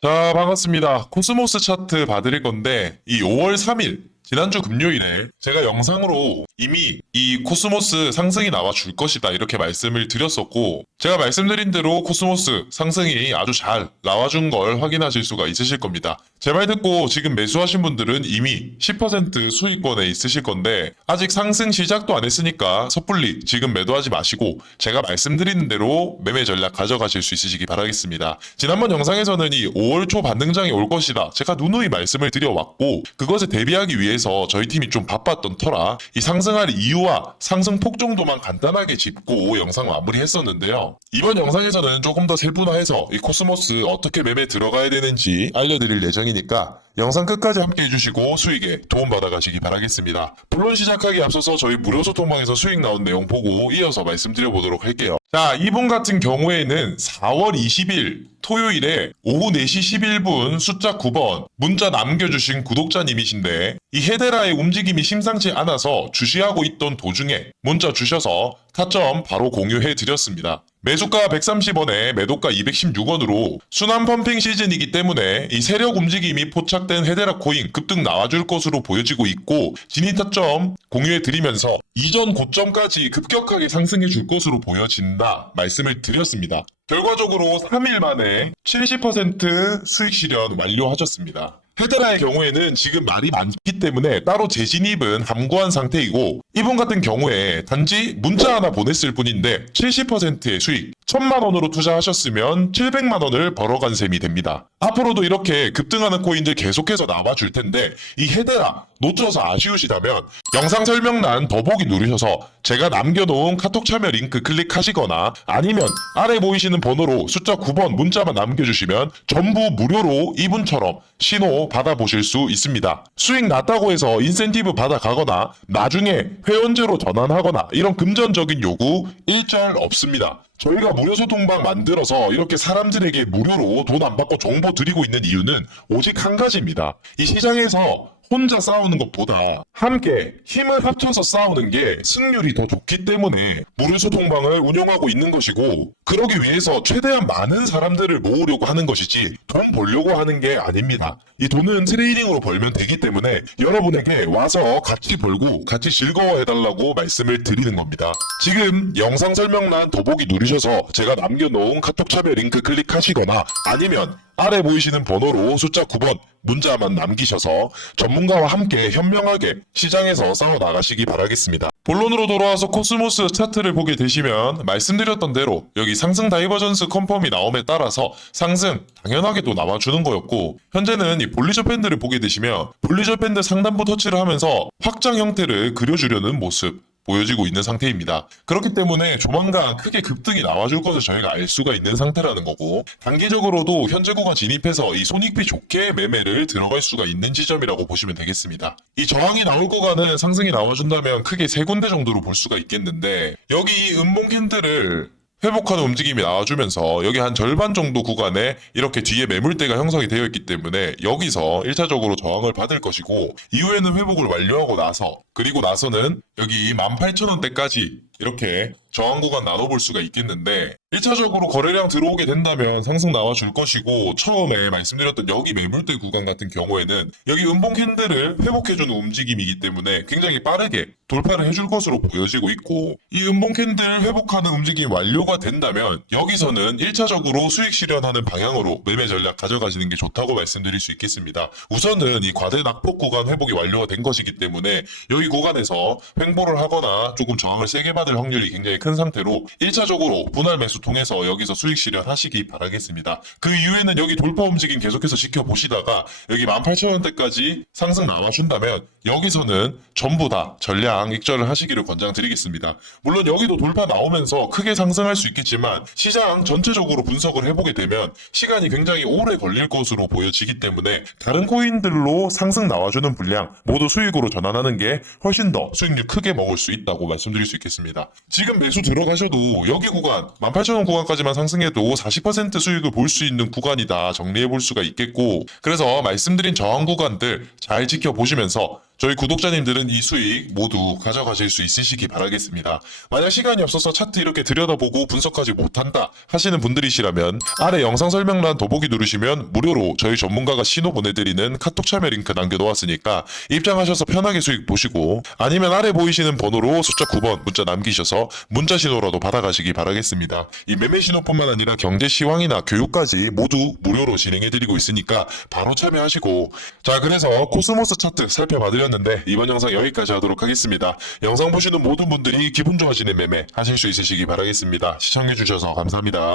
자, 반갑습니다. 코스모스 차트 봐드릴 건데, 이 5월 3일, 지난주 금요일에 제가 영상으로 이미 이 코스모스 상승이 나와 줄 것이다 이렇게 말씀을 드렸었고 제가 말씀드린 대로 코스모스 상승이 아주 잘 나와준 걸 확인하실 수가 있으실 겁니다. 제 말 듣고 지금 매수하신 분들은 이미 10% 수익권에 있으실 건데 아직 상승 시작도 안 했으니까 섣불리 지금 매도하지 마시고 제가 말씀드리는 대로 매매 전략 가져가실 수 있으시기 바라겠습니다. 지난번 영상에서는 이 5월 초 반등장이 올 것이다. 제가 누누이 말씀을 드려왔고 그것에 대비하기 위해 서 저희 팀이 좀 바빴던 터라 이 상승할 이유와 상승폭 정도만 간단하게 짚고 영상 마무리했었는데요. 이번 영상에서는 조금 더 세분화해서 이 코스모스 어떻게 매매 들어가야 되는지 알려드릴 예정이니까 영상 끝까지 함께 해주시고 수익에 도움받아 가시기 바라겠습니다. 본론 시작하기 앞서서 저희 무료 소통방에서 수익 나온 내용 보고 이어서 말씀드려 보도록 할게요. 자, 이분 같은 경우에는 4월 20일 토요일에 오후 4시 11분 숫자 9번 문자 남겨주신 구독자님이신데 이 헤데라의 움직임이 심상치 않아서 주시하고 있던 도중에 문자 주셔서 타점 바로 공유해 드렸습니다. 매수가 130원에 매도가 216원으로 순환 펌핑 시즌이기 때문에 이 세력 움직임이 포착된 헤데라 코인 급등 나와줄 것으로 보여지고 있고 진입 타점 공유해 드리면서 이전 고점까지 급격하게 상승해 줄 것으로 보여진다 말씀을 드렸습니다. 결과적으로 3일 만에 70% 수익 실현 완료하셨습니다. 헤드라의 경우에는 지금 말이 많기 때문에 따로 재진입은 함구한 상태이고 이분 같은 경우에 단지 문자 하나 보냈을 뿐인데 70%의 수익 1000만 원으로 투자하셨으면 700만 원을 벌어간 셈이 됩니다. 앞으로도 이렇게 급등하는 코인들 계속해서 나와줄 텐데 이 헤드라 놓쳐서 아쉬우시다면 영상 설명란 더보기 누르셔서 제가 남겨놓은 카톡 참여 링크 클릭하시거나 아니면 아래 보이시는 번호로 숫자 9번 문자만 남겨주시면 전부 무료로 이분처럼 신호 받아보실 수 있습니다. 수익 났다고 해서 인센티브 받아가거나 나중에 회원제로 전환하거나 이런 금전적인 요구 일절 없습니다. 저희가 무료 소통방 만들어서 이렇게 사람들에게 무료로 돈 안 받고 정보 드리고 있는 이유는 오직 한 가지입니다. 이 시장에서 혼자 싸우는 것보다 함께 힘을 합쳐서 싸우는 게 승률이 더 좋기 때문에 무료 소통방을 운영하고 있는 것이고 그러기 위해서 최대한 많은 사람들을 모으려고 하는 것이지 돈 벌려고 하는 게 아닙니다. 이 돈은 트레이딩으로 벌면 되기 때문에 여러분에게 와서 같이 벌고 같이 즐거워해달라고 말씀을 드리는 겁니다. 지금 영상 설명란 더보기 누르셔서 제가 남겨놓은 카톡 참여 링크 클릭하시거나 아니면 아래 보이시는 번호로 숫자 9번 문자만 남기셔서 전문가와 함께 현명하게 시장에서 싸워 나가시기 바라겠습니다. 본론으로 돌아와서 코스모스 차트를 보게 되시면 말씀드렸던 대로 여기 상승 다이버전스 컨펌이 나옴에 따라서 상승 당연하게도 나와주는 거였고 현재는 이 볼리저 밴드를 보게 되시면 볼리저 밴드 상단부 터치를 하면서 확장 형태를 그려주려는 모습 보여지고 있는 상태입니다. 그렇기 때문에 조만간 크게 급등이 나와줄 것을 저희가 알 수가 있는 상태라는 거고 단기적으로도 현재 구간 진입해서 이 손익비 좋게 매매를 들어갈 수가 있는 지점이라고 보시면 되겠습니다. 이 저항이 나올 구간은 상승이 나와준다면 크게 세 군데 정도로 볼 수가 있겠는데 여기 이 음봉 캔들을 회복하는 움직임이 나와주면서 여기 한 절반 정도 구간에 이렇게 뒤에 매물대가 형성이 되어 있기 때문에 여기서 1차적으로 저항을 받을 것이고 이후에는 회복을 완료하고 나서 그리고 나서는 여기 18,000원대까지 이렇게 저항 구간 나눠볼 수가 있겠는데 1차적으로 거래량 들어오게 된다면 상승 나와줄 것이고 처음에 말씀드렸던 여기 매물대 구간 같은 경우에는 여기 음봉 캔들을 회복해주는 움직임이기 때문에 굉장히 빠르게 돌파를 해줄 것으로 보여지고 있고 이 음봉 캔들 회복하는 움직임이 완료가 된다면 여기서는 1차적으로 수익 실현하는 방향으로 매매 전략 가져가시는 게 좋다고 말씀드릴 수 있겠습니다. 우선은 이 과대 낙폭 구간 회복이 완료가 된 것이기 때문에 여기 구간에서 횡 보를 하거나 조금 저항을 세게 받을 확률이 굉장히 큰 상태로 1차적으로 분할 매수 통해서 여기서 수익 실현하시기 바라겠습니다. 그 이후에는 여기 돌파 움직임 계속해서 지켜보시다가 여기 18,000원대까지 상승 나와준다면 여기서는 전부 다 전량 익절을 하시기를 권장드리겠습니다. 물론 여기도 돌파 나오면서 크게 상승할 수 있겠지만 시장 전체적으로 분석을 해보게 되면 시간이 굉장히 오래 걸릴 것으로 보여지기 때문에 다른 코인들로 상승 나와주는 분량 모두 수익으로 전환하는 게 훨씬 더 수익률 크게 먹을 수 있다고 말씀드릴 수 있겠습니다. 지금 매수 들어가셔도 여기 구간 18,000원 구간까지만 상승해도 40% 수익을 볼 수 있는 구간이다 정리해 볼 수가 있겠고 그래서 말씀드린 저항 구간들 잘 지켜보시면서 저희 구독자님들은 이 수익 모두 가져가실 수 있으시기 바라겠습니다. 만약 시간이 없어서 차트 이렇게 들여다보고 분석하지 못한다 하시는 분들이시라면 아래 영상 설명란 더보기 누르시면 무료로 저희 전문가가 신호 보내드리는 카톡 참여 링크 남겨놓았으니까 입장하셔서 편하게 수익 보시고 아니면 아래 보이시는 번호로 숫자 9번 문자 남기셔서 문자 신호라도 받아가시기 바라겠습니다. 이 매매 신호뿐만 아니라 경제 시황이나 교육까지 모두 무료로 진행해드리고 있으니까 바로 참여하시고 자 그래서 코스모스 차트 살펴봐 드렸는데 이번 영상 여기까지 하도록 하겠습니다. 영상 보시는 모든 분들이 기분 좋아지는 매매 하실 수 있으시기 바라겠습니다. 시청해주셔서 감사합니다.